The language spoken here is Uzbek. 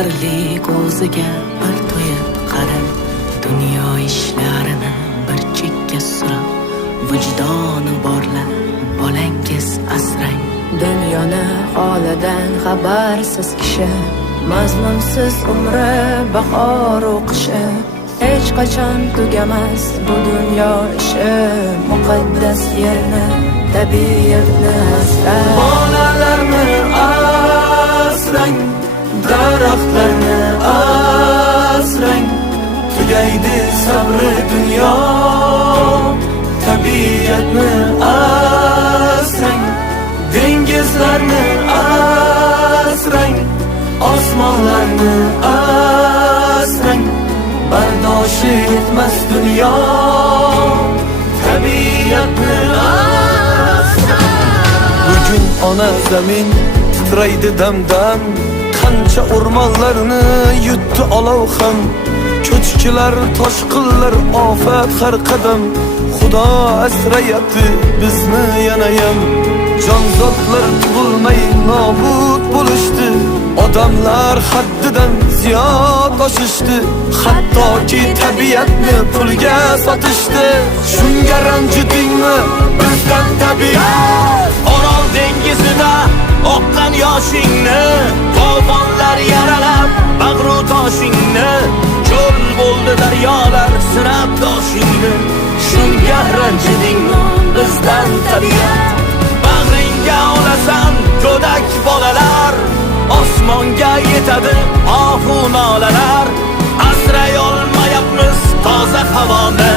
Sehrli ko'ziga bir to'yib qarab, dunyo ishlarini bir chekka surib, vijdoni borlar bolangiz asrang. Dunyoni holidan xabarsiz kishi, mazmunsiz umri bahor o'qishi, hech qachon tugamas bu dunyo ishi. Muqaddas yerni, tabiatni asrang. Bolalarni asrang, daraxtlarni asrang. Tugaydi sabri dunyo, tabiatni asrang. Dengizlarni asrang, osmonlarni asrang. Bardoshi yetmas dunyo, tabiatni asrang. Bugün ona zamin titraydi damdan, qancha o'rmonlarni yutdi olov ham. Ko'chkilar, toshqinlar, ofat har qadam. Xudo asrayapti bizni yanayam. Jonzotlar tug'ilmay nobud bo'lishdi, odamlar haddidan ziyod oshishdi, hattoki tabiatni pulga sotishdi. Shunga ranjidingmi bizdan tabiat? Orol dengizida oqqan yoshingni, tog'onlar yaralab bag'ru toshingni, cho'l bo'ldi daryolar sinab doshingni. Shunga ranjidingmi bizdan tabiat? Bag'ringga olasan go'dak bolalar, osmonga yetadi ohu nolalar. Asray olmayapmiz toza havoni,